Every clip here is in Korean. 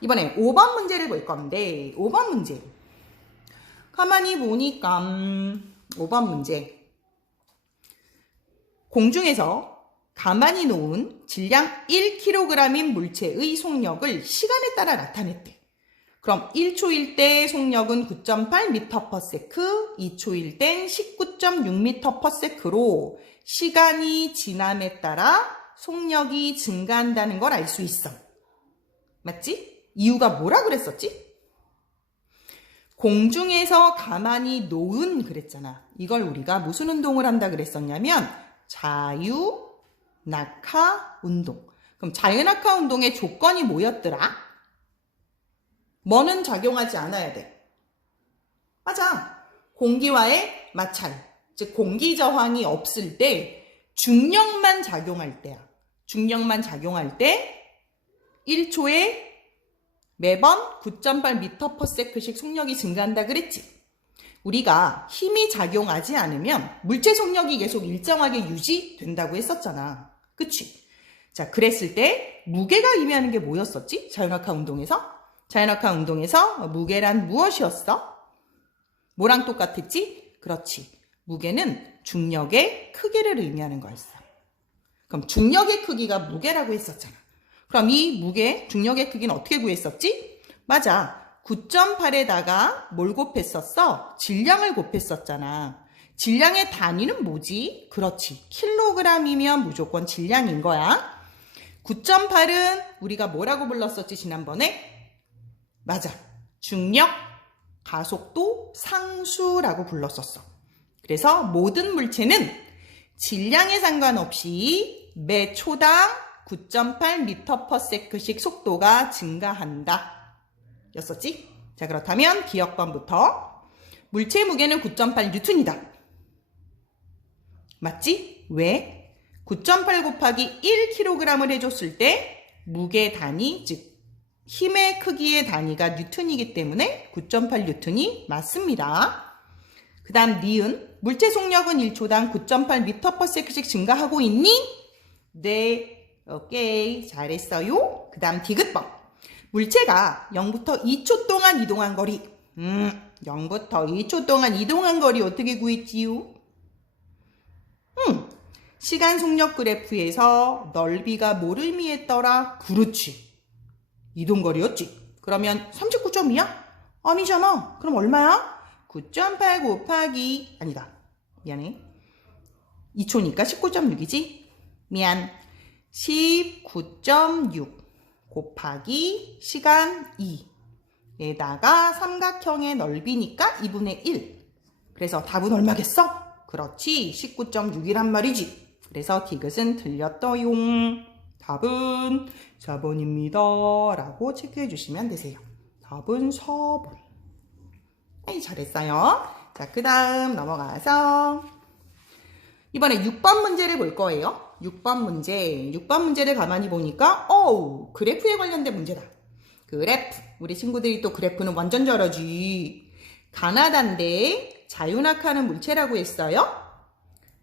이번에 5번 문제를 볼 건데 5번 문제 가만히 보니까 5번 문제 공중에서 가만히 놓은 질량 1kg인 물체의 속력을 시간에 따라 나타냈대. 그럼 1초일 때 속력은 9.8m/s, 2초일 땐 19.6m/s로 시간이 지남에 따라 속력이 증가한다는 걸 알 수 있어. 맞지? 이유가 뭐라 그랬었지? 공중에서 가만히 놓은 그랬잖아. 이걸 우리가 무슨 운동을 한다 그랬었냐면 자유, 낙하 운동. 그럼 자유낙하 운동의 조건이 뭐였더라? 뭐는 작용하지 않아야 돼? 맞아. 공기와의 마찰. 즉 공기 저항이 없을 때 중력만 작용할 때야. 중력만 작용할 때 1초에 매번 9.8m/s씩 속력이 증가한다 그랬지. 우리가 힘이 작용하지 않으면 물체 속력이 계속 일정하게 유지된다고 했었잖아. 그치? 자, 그랬을 때 무게가 의미하는 게 뭐였었지? 자유낙하 운동에서? 자유낙하 운동에서 무게란 무엇이었어? 뭐랑 똑같았지? 그렇지. 무게는 중력의 크기를 의미하는 거였어. 그럼 중력의 크기가 무게라고 했었잖아. 그럼 이 무게, 중력의 크기는 어떻게 구했었지? 맞아. 9.8에다가 뭘 곱했었어? 질량을 곱했었잖아. 질량의 단위는 뭐지? 그렇지. 킬로그램이면 무조건 질량인 거야. 9.8은 우리가 뭐라고 불렀었지, 지난번에? 맞아. 중력, 가속도, 상수라고 불렀었어. 그래서 모든 물체는 질량에 상관없이 매 초당 9.8m/s씩 속도가 증가한다. 였었지? 자, 그렇다면 기억번부터 물체 무게는 9.8N이다. 맞지? 왜? 9.8 곱하기 1kg을 해줬을 때 무게 단위, 즉 힘의 크기의 단위가 뉴턴이기 때문에 9.8N이 맞습니다. 그 다음 니은 물체 속력은 1초당 9.8m/s씩 증가하고 있니? 네, 오케이, 잘했어요. 그 다음 디귿번 물체가 0부터 2초 동안 이동한 거리 0부터 2초 동안 이동한 거리 어떻게 구했지요? 시간 속력 그래프에서 넓이가 뭘 의미했더라? 그렇지. 이동거리였지. 그러면 39.2야? 아니잖아. 그럼 얼마야? 9.8 곱하기 아니다. 미안해. 2초니까 19.6이지? 미안. 19.6 곱하기 시간 2에다가 삼각형의 넓이니까 2분의 1. 그래서 답은 얼마겠어? 그렇지. 19.6이란 말이지. 그래서 디귿은 틀렸어용. 답은 4번입니다. 라고 체크해 주시면 되세요. 답은 4번. 에이, 잘했어요. 자, 그 다음 넘어가서 이번에 6번 문제를 볼 거예요. 6번 문제. 6번 문제를 가만히 보니까 그래프에 관련된 문제다. 그래프. 우리 친구들이 또 그래프는 완전 잘하지. 가나다인데 자유낙하는 물체라고 했어요.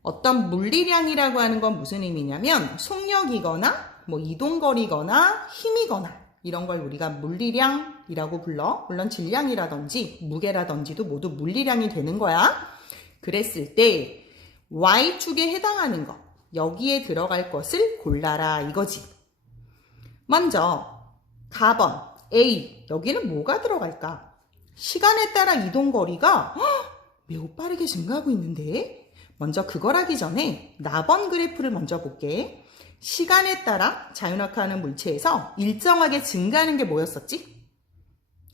어떤 물리량이라고 하는 건 무슨 의미냐면 속력이거나 뭐 이동거리거나 힘이거나 이런 걸 우리가 물리량이라고 불러. 물론 질량이라든지 무게라든지도 모두 물리량이 되는 거야. 그랬을 때 Y축에 해당하는 거 여기에 들어갈 것을 골라라 이거지. 먼저 가번 A 여기는 뭐가 들어갈까? 시간에 따라 이동거리가 매우 빠르게 증가하고 있는데 먼저 그걸 하기 전에 나번 그래프를 먼저 볼게. 시간에 따라 자유낙하하는 물체에서 일정하게 증가하는 게 뭐였었지?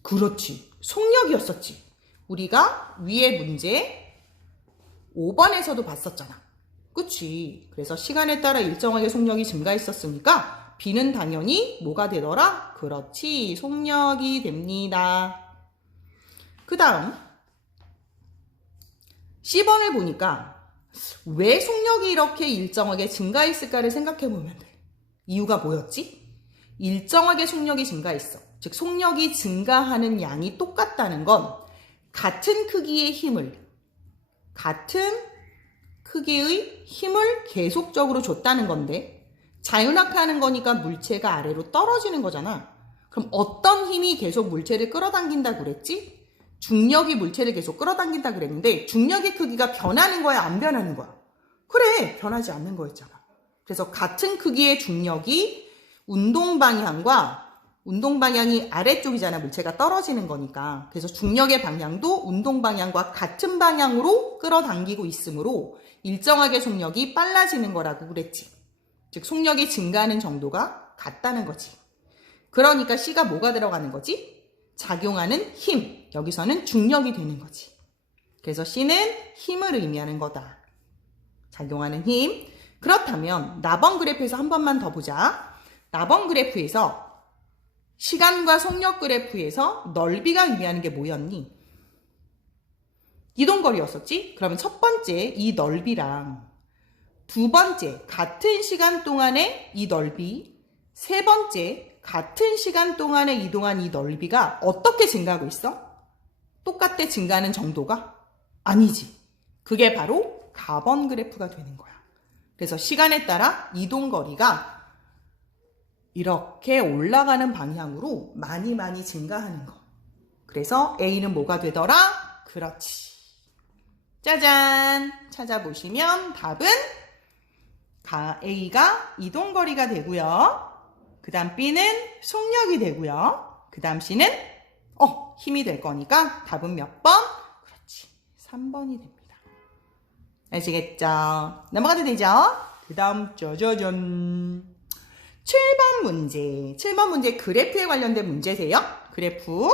그렇지. 속력이었었지. 우리가 위에 문제 5번에서도 봤었잖아. 그치? 그래서 시간에 따라 일정하게 속력이 증가했었으니까 B는 당연히 뭐가 되더라? 그렇지. 속력이 됩니다. 그 다음 C번을 보니까 왜 속력이 이렇게 일정하게 증가했을까를 생각해보면 돼. 이유가 뭐였지? 일정하게 속력이 증가했어. 즉 속력이 증가하는 양이 똑같다는 건 같은 크기의 힘을 계속적으로 줬다는 건데 자유낙하하는 거니까 물체가 아래로 떨어지는 거잖아. 그럼 어떤 힘이 계속 물체를 끌어당긴다고 그랬지? 중력이 물체를 계속 끌어당긴다 그랬는데 중력의 크기가 변하는 거야, 안 변하는 거야? 그래, 변하지 않는 거였잖아. 그래서 같은 크기의 중력이 운동 방향이 아래쪽이잖아. 물체가 떨어지는 거니까. 그래서 중력의 방향도 운동 방향과 같은 방향으로 끌어당기고 있으므로 일정하게 속력이 빨라지는 거라고 그랬지. 즉 속력이 증가하는 정도가 같다는 거지. 그러니까 C가 뭐가 들어가는 거지? 작용하는 힘. 여기서는 중력이 되는 거지. 그래서 C는 힘을 의미하는 거다. 작용하는 힘. 그렇다면 나번 그래프에서 한 번만 더 보자. 나번 그래프에서 시간과 속력 그래프에서 넓이가 의미하는 게 뭐였니? 이동거리였었지? 그러면 첫 번째 이 넓이랑 두 번째 같은 시간 동안의 이 넓이, 세 번째 같은 시간 동안에 이동한 이 넓이가 어떻게 증가하고 있어? 똑같대 증가하는 정도가? 아니지. 그게 바로 가번 그래프가 되는 거야. 그래서 시간에 따라 이동거리가 이렇게 올라가는 방향으로 많이 증가하는 거. 그래서 A는 뭐가 되더라? 그렇지. 짜잔! 찾아보시면 답은 A가 이동거리가 되고요. 그 다음 B는 속력이 되고요. 그 다음 C는 힘이 될 거니까 답은 몇 번? 그렇지. 3번이 됩니다. 아시겠죠? 넘어가도 되죠? 그 다음 짜자잔. 7번 문제. 7번 문제 그래프에 관련된 문제세요. 그래프.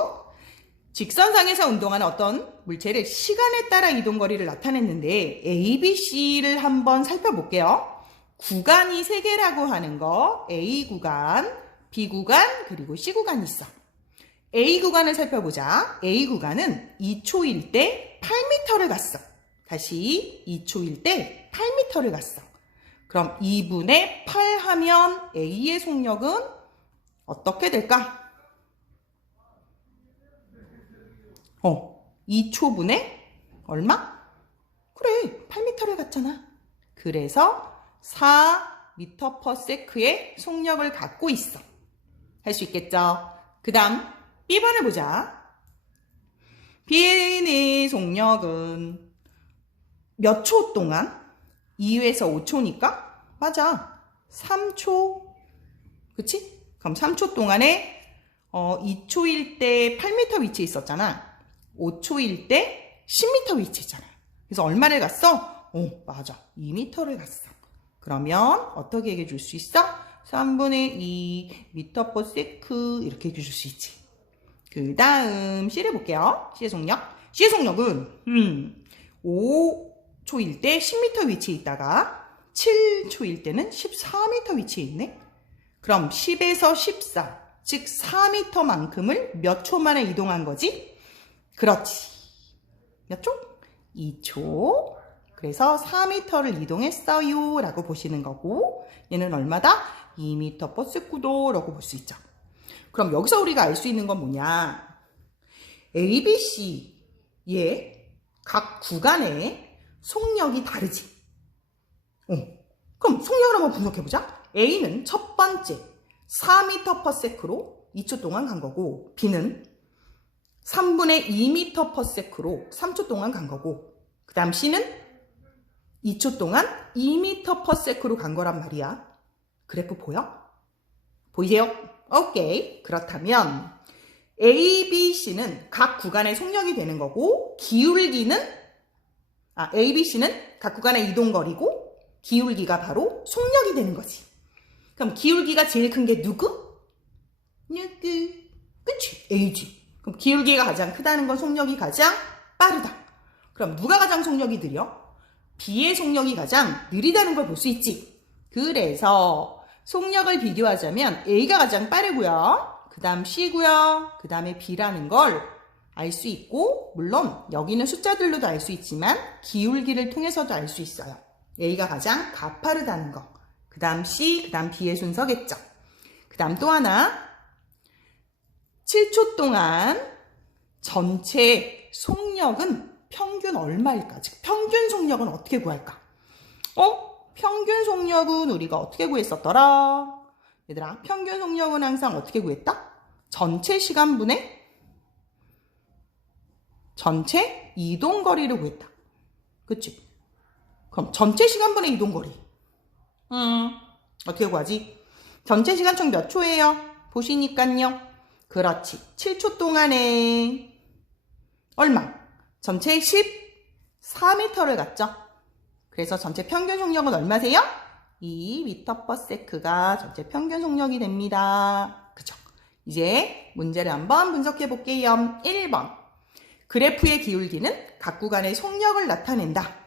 직선상에서 운동하는 어떤 물체를 시간에 따라 이동거리를 나타냈는데 A, B, C를 한번 살펴볼게요. 구간이 3개라고 하는 거. A 구간, B 구간, 그리고 C 구간이 있어. A 구간을 살펴보자. A 구간은 2초일 때 8m를 갔어. 다시 2초일 때 8m를 갔어. 그럼 2분의 8 하면 A의 속력은 어떻게 될까? 2초분의 얼마? 그래, 8m를 갔잖아. 그래서 4m/s의 속력을 갖고 있어. 할 수 있겠죠? 그 다음 B번을 보자. B의 속력은 몇 초 동안? 2에서 5초니까? 맞아. 3초. 그치? 그럼 3초 동안에 2초일 때 8m 위치에 있었잖아. 5초일 때 10m 위치에 있잖아. 그래서 얼마를 갔어? 맞아. 2m를 갔어. 그러면 어떻게 얘기해 줄 수 있어? 3분의 2 m/s 이렇게 얘기해 줄 수 있지. 그 다음 C를 볼게요. C의 속력. C의 속력은 5초일 때 10m 위치에 있다가 7초일 때는 14m 위치에 있네. 그럼 10에서 14, 즉 4m만큼을 몇 초 만에 이동한 거지? 그렇지. 몇 초? 2초. 그래서 4m를 이동했어요 라고 보시는 거고, 얘는 얼마다? 2m/s라고 볼 수 있죠. 그럼 여기서 우리가 알 수 있는 건 뭐냐? A, B, C의 각 구간의 속력이 다르지. 그럼 속력을 한번 분석해보자. A는 첫 번째 4m/s로 2초 동안 간 거고, B는 3분의 2m/s로 3초 동안 간 거고, 그 다음 C는 2초 동안 2m/s로 간 거란 말이야. 그래프 보여? 보이세요? 오케이. 그렇다면 A, B, C는 각 구간의 속력이 되는 거고, 기울기는 A, B, C는 각 구간의 이동거리고, 기울기가 바로 속력이 되는 거지. 그럼 기울기가 제일 큰 게 누구? 그치? A지. 그럼 기울기가 가장 크다는 건 속력이 가장 빠르다. 그럼 누가 가장 속력이 느려? B의 속력이 가장 느리다는 걸 볼 수 있지. 그래서 속력을 비교하자면 A가 가장 빠르고요. 그 다음 C고요. 그 다음에 B라는 걸 알 수 있고, 물론 여기는 숫자들로도 알 수 있지만 기울기를 통해서도 알 수 있어요. A가 가장 가파르다는 거. 그 다음 C, 그 다음 B의 순서겠죠. 그 다음 또 하나. 7초 동안 전체 속력은 평균 얼마일까? 즉 평균 속력은 어떻게 구할까? 평균 속력은 우리가 어떻게 구했었더라? 얘들아, 평균 속력은 항상 어떻게 구했다? 전체 시간분의 전체 이동거리를 구했다. 그치? 그럼 전체 시간분의 이동거리. 어떻게 구하지? 전체 시간 총 몇 초예요? 보시니깐요. 그렇지. 7초 동안에 얼마? 전체 14m를 갔죠? 그래서 전체 평균 속력은 얼마세요? 2m/s가 전체 평균 속력이 됩니다. 그죠? 이제 문제를 한번 분석해 볼게요. 1번. 그래프의 기울기는 각 구간의 속력을 나타낸다.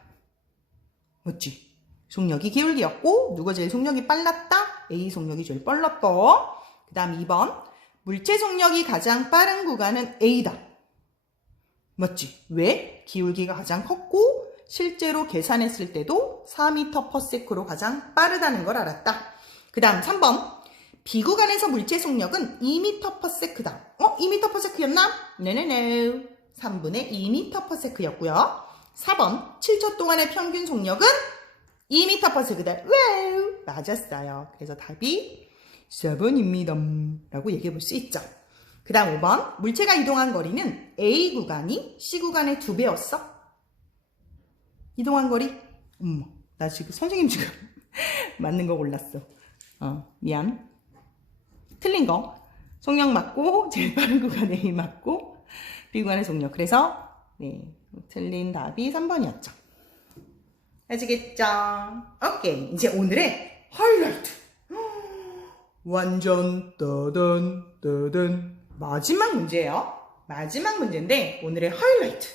맞지? 속력이 기울기였고 누가 제일 속력이 빨랐다? A 속력이 제일 빨랐다. 그 다음 2번. 물체 속력이 가장 빠른 구간은 A다. 맞지? 왜? 기울기가 가장 컸고 실제로 계산했을 때도 4m/s로 가장 빠르다는 걸 알았다. 그 다음 3번. B 구간에서 물체 속력은 2m/s다. 2m/s였나? 네네네. 3분의 2m/s였고요. 4번. 7초 동안의 평균 속력은 2m/s다. 와우! 맞았어요. 그래서 답이 4번입니다. 라고 얘기해 볼 수 있죠. 그 다음 5번. 물체가 이동한 거리는 A 구간이 C 구간의 2배였어? 이동한 거리? 나 지금 선생님 지금 맞는 거 골랐어. 미안. 틀린 거. 속력 맞고 제일 빠른 구간 A 맞고 B 구간의 속력. 그래서 네, 틀린 답이 3번이었죠. 아시겠죠? 오케이. 이제 오늘의 하이라이트. 완전 떠든 마지막 문제예요. 마지막 문제인데 오늘의 하이라이트.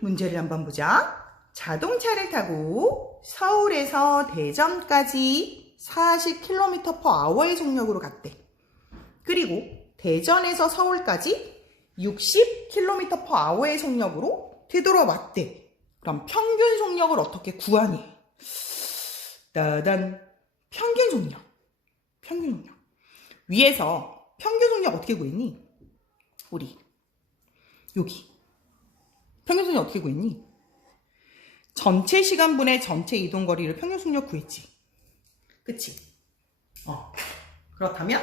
문제를 한번 보자. 자동차를 타고 서울에서 대전까지 40km/h의 속력으로 갔대. 그리고 대전에서 서울까지 60km/h의 속력으로 되돌아왔대. 그럼 평균 속력을 어떻게 구하니? 따단. 평균 속력. 위에서 평균 속력 어떻게 구했니? 우리 여기 평균 속력 어떻게 구했니? 전체 시간분의 전체 이동거리를 평균 속력 구했지. 그치? 그렇다면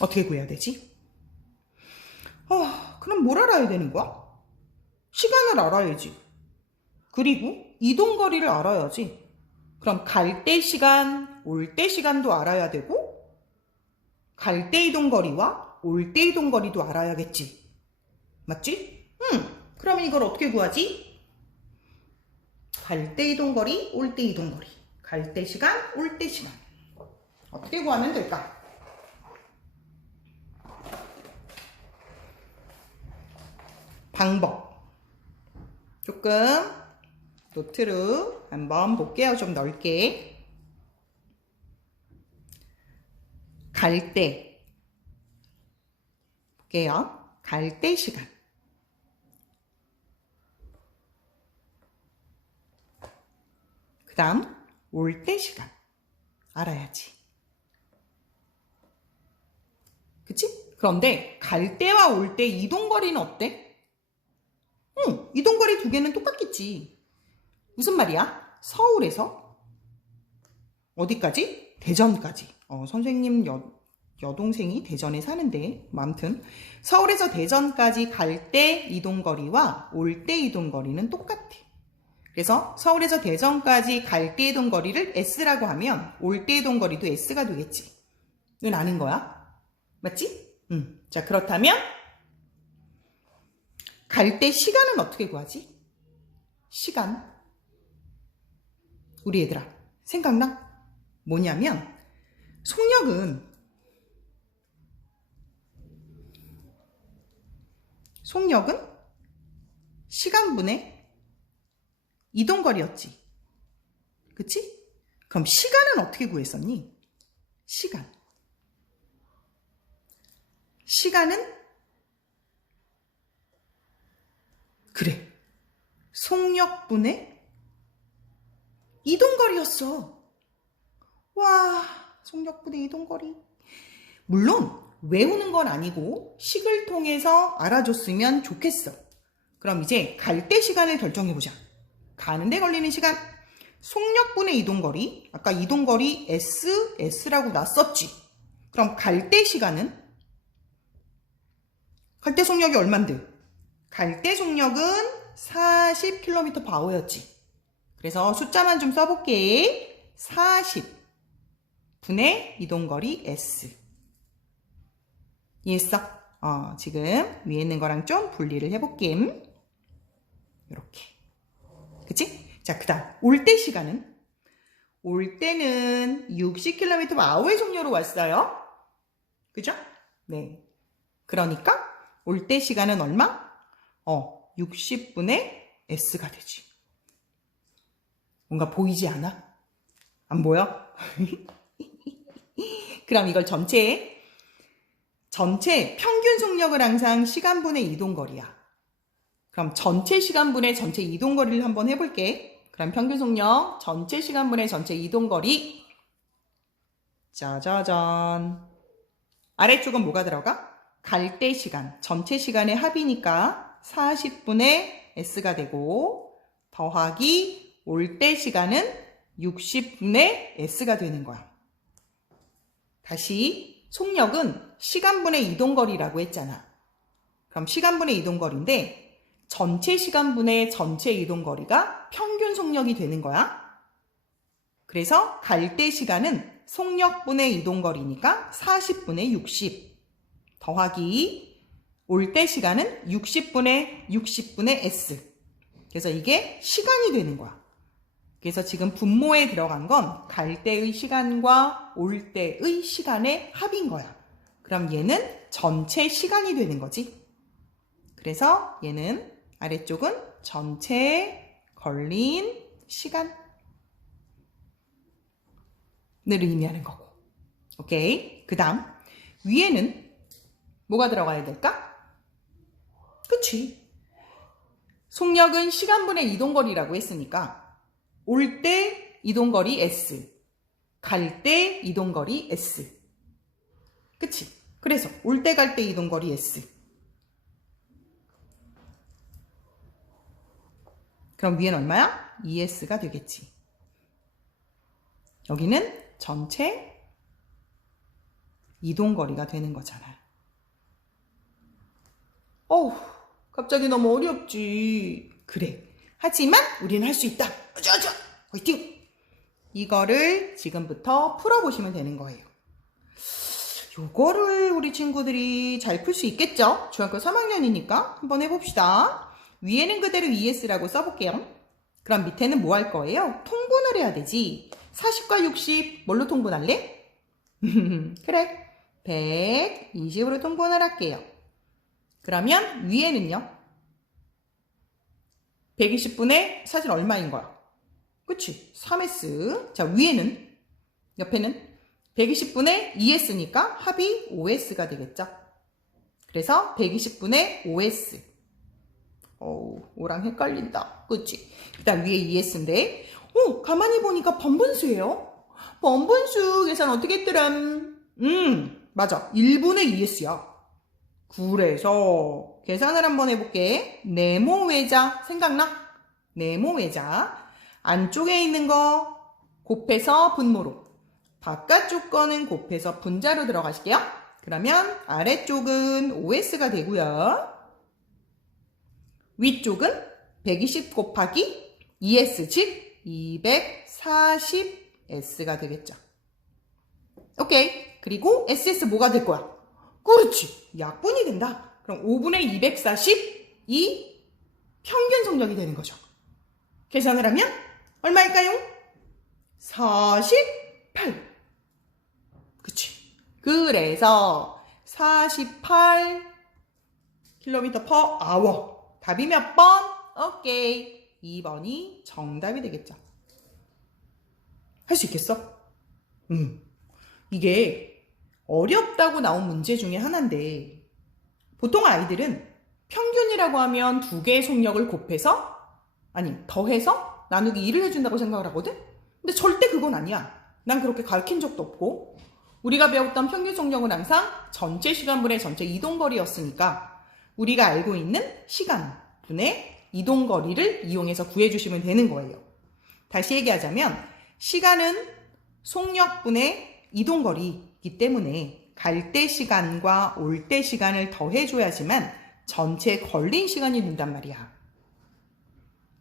어떻게 구해야 되지? 그럼 뭘 알아야 되는 거야? 시간을 알아야지. 그리고 이동거리를 알아야지. 그럼 갈 때 시간, 올 때 시간도 알아야 되고 갈 때 이동거리와 올 때 이동거리도 알아야겠지. 맞지? 그러면 이걸 어떻게 구하지? 갈 때 이동거리, 올 때 이동거리. 갈 때 시간, 올 때 시간. 어떻게 구하면 될까? 방법. 조금 노트로 한번 볼게요. 좀 넓게. 갈 때. 볼게요. 갈 때 시간. 그 다음 올 때 시간 알아야지. 그치? 그런데 갈 때와 올 때 이동거리는 어때? 이동거리 두 개는 똑같겠지. 무슨 말이야? 서울에서 어디까지? 대전까지. 선생님 여동생이 대전에 사는데 아무튼 서울에서 대전까지 갈 때 이동거리와 올 때 이동거리는 똑같아. 그래서 서울에서 대전까지 갈 때 이동 거리를 S라고 하면 올 때 이동 거리도 S가 되겠지. 이건 아는 거야. 맞지? 자, 그렇다면 갈 때 시간은 어떻게 구하지? 시간. 우리 얘들아, 생각나? 뭐냐면 속력은 시간분의 이동거리였지. 그치? 그럼 시간은 어떻게 구했었니? 시간은 그래. 속력분의 이동거리였어. 와, 속력분의 이동거리. 물론 외우는 건 아니고 식을 통해서 알아줬으면 좋겠어. 그럼 이제 갈 때 시간을 결정해보자. 가는데 걸리는 시간. 속력분의 이동거리. 아까 이동거리 S라고 놨었지. 그럼 갈 때 시간은? 갈 때 속력이 얼만데? 갈 때 속력은 40km/h였지. 그래서 숫자만 좀 써볼게. 40분의 이동거리 S. 이해했어? 지금 위에 있는 거랑 좀 분리를 해볼게. 이렇게. 그치? 자, 그 다음 올 때 시간은? 올 때는 60km/h의 속력으로 왔어요. 그죠? 네. 그러니까 올 때 시간은 얼마? 60분의 S가 되지. 뭔가 보이지 않아? 안 보여? 그럼 이걸 전체 평균 속력을 항상 시간분의 이동거리야. 그럼 전체 시간분의 전체 이동거리를 한번 해볼게. 그럼 평균 속력 전체 시간분의 전체 이동거리. 짜자잔. 아래쪽은 뭐가 들어가? 갈 때 시간, 전체 시간의 합이니까 40분의 S가 되고 더하기 올 때 시간은 60분의 S가 되는 거야. 다시 속력은 시간분의 이동거리라고 했잖아. 그럼 시간분의 이동거리인데 전체 시간분의 전체 이동거리가 평균 속력이 되는 거야. 그래서 갈 때 시간은 속력분의 이동거리니까 40분의 60 더하기 올 때 시간은 60분의 S. 그래서 이게 시간이 되는 거야. 그래서 지금 분모에 들어간 건 갈 때의 시간과 올 때의 시간의 합인 거야. 그럼 얘는 전체 시간이 되는 거지. 그래서 얘는 아래쪽은 전체 걸린 시간을 의미하는 거고. 오케이. 그 다음 위에는 뭐가 들어가야 될까? 그치. 속력은 시간분의 이동거리라고 했으니까 올 때 이동거리 S, 갈 때 이동거리 S. 그치? 그래서 올 때 갈 때 이동거리 S. 그럼 위엔 얼마야? ES가 되겠지. 여기는 전체 이동거리가 되는 거잖아. 갑자기 너무 어렵지. 그래. 하지만 우리는 할 수 있다. 좋아. 화이팅! 이거를 지금부터 풀어보시면 되는 거예요. 요거를 우리 친구들이 잘 풀 수 있겠죠? 중학교 3학년이니까 한번 해봅시다. 위에는 그대로 ES라고 써볼게요. 그럼 밑에는 뭐 할 거예요? 통분을 해야 되지. 40과 60 뭘로 통분할래? 그래. 120으로 통분을 할게요. 그러면 위에는요? 120분의 사실 얼마인 거야? 그치? 3S. 자, 위에는, 옆에는 120분의 2S니까 합이 5S가 되겠죠? 그래서 120분의 5S. O랑 헷갈린다. 그치? 그 다음 위에 2S인데, 가만히 보니까 번분수예요. 번분수 계산 어떻게 했더라? 맞아. 1분의 2S야. 그래서 계산을 한번 해볼게. 네모 외자 생각나? 네모 외자 안쪽에 있는 거 곱해서 분모로, 바깥쪽 거는 곱해서 분자로 들어가실게요. 그러면 아래쪽은 5S가 되고요. 위쪽은 120 곱하기 2S, 즉 240S가 되겠죠. 오케이. 그리고 SS 뭐가 될 거야? 그렇지. 약분이 된다. 그럼 5분의 240이 평균 속력이 되는 거죠. 계산을 하면 얼마일까요? 48. 그치. 그래서 48km/h. 답이 몇 번? 오케이. 2번이 정답이 되겠죠. 할 수 있겠어? 이게 어렵다고 나온 문제 중에 하나인데 보통 아이들은 평균이라고 하면 두 개의 속력을 곱해서 더해서 나누기 2를 해준다고 생각을 하거든? 근데 절대 그건 아니야. 난 그렇게 가르친 적도 없고 우리가 배웠던 평균 속력은 항상 전체 시간분의 전체 이동거리였으니까 우리가 알고 있는 시간분의 이동거리를 이용해서 구해주시면 되는 거예요. 다시 얘기하자면 시간은 속력분의 이동거리이기 때문에 갈 때 시간과 올 때 시간을 더해줘야지만 전체 걸린 시간이 된단 말이야.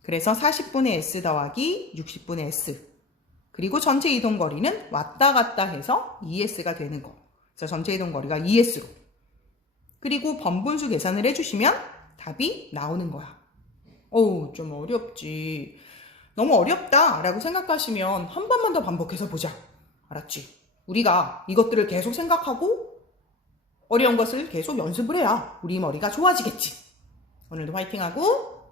그래서 40분의 S 더하기 60분의 S 그리고 전체 이동거리는 왔다 갔다 해서 2S가 되는 거. 그래서 전체 이동거리가 2S로. 그리고 번분수 계산을 해주시면 답이 나오는 거야. 어우, 좀 어렵지. 너무 어렵다 라고 생각하시면 한 번만 더 반복해서 보자. 알았지? 우리가 이것들을 계속 생각하고 어려운 것을 계속 연습을 해야 우리 머리가 좋아지겠지. 오늘도 화이팅하고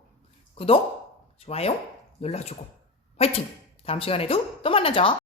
구독, 좋아요 눌러주고 화이팅! 다음 시간에도 또 만나죠.